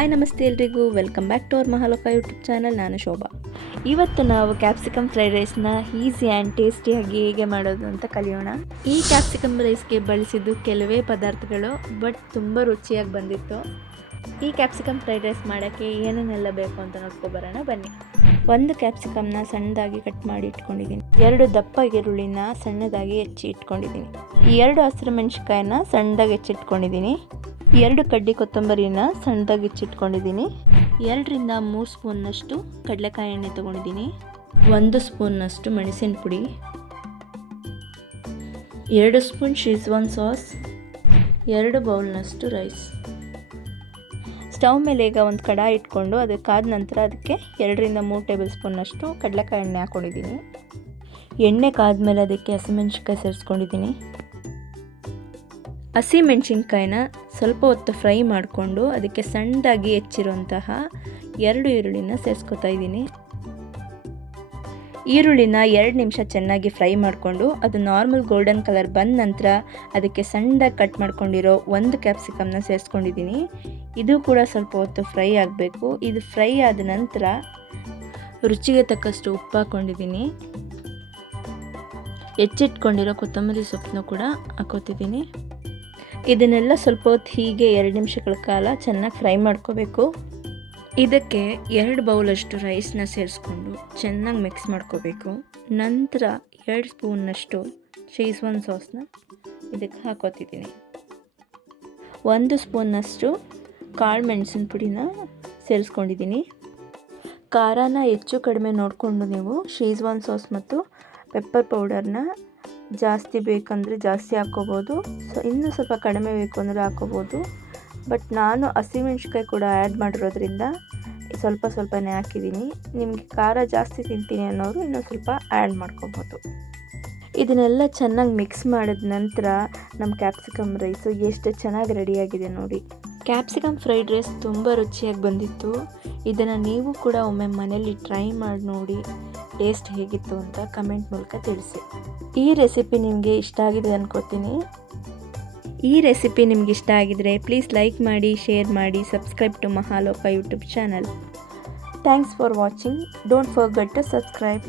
Hi ನಮಸ್ತೆ ಎಲ್ರಿಗೂ welcome back to our Mahaloka YouTube channel. ನಾನು ಶೋಭಾ. ಇವತ್ತು ನಾವು ಕ್ಯಾಪ್ಸಿಕಮ್ ಫ್ರೈಡ್ ರೈಸ್ನ ಈಸಿ ಆ್ಯಂಡ್ ಟೇಸ್ಟಿಯಾಗಿ ಹೇಗೆ ಮಾಡೋದು ಅಂತ ಕಲಿಯೋಣ. ಈ ಕ್ಯಾಪ್ಸಿಕಮ್ ರೈಸ್ಗೆ ಬಳಸಿದ್ದು ಕೆಲವೇ ಪದಾರ್ಥಗಳು, ಬಟ್ ತುಂಬ ರುಚಿಯಾಗಿ ಬಂದಿತ್ತು. ಈ ಕ್ಯಾಪ್ಸಿಕಮ್ ಫ್ರೈಡ್ ರೈಸ್ ಮಾಡೋಕ್ಕೆ ಏನೇನೆಲ್ಲ ಬೇಕು ಅಂತ ನೋಡ್ಕೊಬರೋಣ ಬನ್ನಿ. ಒಂದು ಕ್ಯಾಪ್ಸಿಕಮ್ನ ಸಣ್ಣದಾಗಿ ಕಟ್ ಮಾಡಿ ಇಟ್ಕೊಂಡಿದ್ದೀನಿ. 2 ದಪ್ಪ ಈರುಳ್ಳಿನ ಸಣ್ಣದಾಗಿ ಹೆಚ್ಚಿ ಇಟ್ಕೊಂಡಿದ್ದೀನಿ. 2 ಹಸಿರು ಮೆಣಸಿನ್ಕಾಯಿನ ಸಣ್ಣದಾಗಿ ಹೆಚ್ಚಿಟ್ಕೊಂಡಿದ್ದೀನಿ. 2 ಕಡ್ಡಿ ಕೊತ್ತಂಬರಿನ ಸಣ್ಣದಾಗಿ ಹೆಚ್ಚಿಟ್ಕೊಂಡಿದ್ದೀನಿ. 2 ರಿಂದ 3 ಸ್ಪೂನ್ನಷ್ಟು ಕಡಲೆಕಾಯಿ ಎಣ್ಣೆ ತೊಗೊಂಡಿದ್ದೀನಿ. 1 ಸ್ಪೂನ್ನಷ್ಟು ಮೆಣಸಿನ ಪುಡಿ, 2 ಸ್ಪೂನ್ ಶೇಜ್ವಾನ್ ಸಾಸ್, 2 ಬೌಲ್ನಷ್ಟು ರೈಸ್. ಸ್ಟವ್ ಮೇಲೆ ಈಗ ಒಂದು ಕಡಾಯಿ ಇಟ್ಕೊಂಡು ಅದಕ್ಕಾದ ನಂತರ ಅದಕ್ಕೆ 2 ರಿಂದ 3 ಟೇಬಲ್ ಸ್ಪೂನ್ನಷ್ಟು ಕಡಲೆಕಾಯಿ ಎಣ್ಣೆ ಹಾಕ್ಕೊಂಡಿದ್ದೀನಿ. ಎಣ್ಣೆ ಕಾದ್ಮೇಲೆ ಅದಕ್ಕೆ ಹಸಿಮೆಣ್ಸಿನ್ಕಾಯಿ ಸೇರಿಸ್ಕೊಂಡಿದ್ದೀನಿ. ಹಸಿಮೆಣ್ಸಿನ್ಕಾಯಿನ ಸ್ವಲ್ಪ ಹೊತ್ತು ಫ್ರೈ ಮಾಡಿಕೊಂಡು ಅದಕ್ಕೆ ಸಣ್ಣದಾಗಿ ಹೆಚ್ಚಿರುವಂತಹ 2 ಈರುಳ್ಳಿನ ಸೇರಿಸ್ಕೊತಾ ಇದ್ದೀನಿ. ಈರುಳ್ಳಿನ 2 ನಿಮಿಷ ಚೆನ್ನಾಗಿ ಫ್ರೈ ಮಾಡಿಕೊಂಡು ಅದು ನಾರ್ಮಲ್ ಗೋಲ್ಡನ್ ಕಲರ್ ಬಂದ ನಂತರ ಅದಕ್ಕೆ ಸಣ್ಣದಾಗಿ ಕಟ್ ಮಾಡ್ಕೊಂಡಿರೋ 1 ಕ್ಯಾಪ್ಸಿಕಮ್ನ ಸೇರಿಸ್ಕೊಂಡಿದ್ದೀನಿ. ಇದು ಕೂಡ ಸ್ವಲ್ಪ ಹೊತ್ತು ಫ್ರೈ ಆಗಬೇಕು. ಇದು ಫ್ರೈ ಆದ ನಂತರ ರುಚಿಗೆ ತಕ್ಕಷ್ಟು ಉಪ್ಪು ಹಾಕ್ಕೊಂಡಿದ್ದೀನಿ. ಹೆಚ್ಚಿಟ್ಕೊಂಡಿರೋ ಕೊತ್ತಂಬರಿ ಸೊಪ್ಪನ್ನು ಕೂಡ ಹಾಕೋತಿದ್ದೀನಿ. ಇದನ್ನೆಲ್ಲ ಸ್ವಲ್ಪ ಹೊತ್ತು ಹೀಗೆ 2 ನಿಮಿಷಗಳ ಕಾಲ ಚೆನ್ನಾಗಿ ಫ್ರೈ ಮಾಡ್ಕೋಬೇಕು. ಇದಕ್ಕೆ 2 ಬೌಲಷ್ಟು ರೈಸ್ನ ಸೇರಿಸ್ಕೊಂಡು ಚೆನ್ನಾಗಿ ಮಿಕ್ಸ್ ಮಾಡ್ಕೋಬೇಕು. ನಂತರ 2 ಸ್ಪೂನ್ನಷ್ಟು ಶೇಜ್ವಾನ್ ಸಾಸ್ನ ಇದಕ್ಕೆ ಹಾಕೋತಿದ್ದೀನಿ. 1 ಸ್ಪೂನ್ನಷ್ಟು ಕಾಳು ಮೆಣಸಿನ ಪುಡಿನ ಸೇರಿಸ್ಕೊಂಡಿದ್ದೀನಿ. ಖಾರನ ಹೆಚ್ಚು ಕಡಿಮೆ ನೋಡಿಕೊಂಡು ನೀವು ಶೇಜ್ವಾನ್ ಸಾಸ್ ಮತ್ತು ಪೆಪ್ಪರ್ ಪೌಡರ್ನ ಜಾಸ್ತಿ ಬೇಕಂದರೆ ಜಾಸ್ತಿ ಹಾಕ್ಕೋಬೋದು, ಇನ್ನೂ ಸ್ವಲ್ಪ ಕಡಿಮೆ ಬೇಕು ಅಂದರೆ ಹಾಕ್ಕೋಬೋದು. ಬಟ್ ನಾನು ಹಸಿಮೆಣ್ಸಿನ್ಕಾಯಿ ಕೂಡ ಆ್ಯಡ್ ಮಾಡಿರೋದ್ರಿಂದ ಸ್ವಲ್ಪನೇ ಹಾಕಿದ್ದೀನಿ. ನಿಮಗೆ ಖಾರ ಜಾಸ್ತಿ ತಿಂತೀನಿ ಅನ್ನೋರು ಇನ್ನೂ ಸ್ವಲ್ಪ ಆ್ಯಡ್ ಮಾಡ್ಕೋಬೋದು. ಇದನ್ನೆಲ್ಲ ಚೆನ್ನಾಗಿ ಮಿಕ್ಸ್ ಮಾಡಿದ ನಂತರ ನಮ್ಮ ಕ್ಯಾಪ್ಸಿಕಮ್ ರೈಸು ಎಷ್ಟು ಚೆನ್ನಾಗಿ ರೆಡಿಯಾಗಿದೆ ನೋಡಿ. ಕ್ಯಾಪ್ಸಿಕಮ್ ಫ್ರೈಡ್ ರೈಸ್ ತುಂಬ ರುಚಿಯಾಗಿ ಬಂದಿತ್ತು. ಇದನ್ನು ನೀವು ಕೂಡ ಒಮ್ಮೆ ಮನೇಲಿ ಟ್ರೈ ಮಾಡಿ ನೋಡಿ, ಟೇಸ್ಟ್ ಹೇಗಿತ್ತು ಅಂತ ಕಮೆಂಟ್ ಮೂಲಕ ತಿಳಿಸಿ. ಈ ರೆಸಿಪಿ ನಿಮಗೆ ಇಷ್ಟ ಆಗಿದೆ ಅನ್ಕೋತೀನಿ. ಈ ರೆಸಿಪಿ ನಿಮ್ಗೆ ಇಷ್ಟ ಆಗಿದರೆ ಪ್ಲೀಸ್ ಲೈಕ್ ಮಾಡಿ, ಶೇರ್ ಮಾಡಿ, subscribe to Mahaloka YouTube channel. Thanks for watching. Don't forget to subscribe.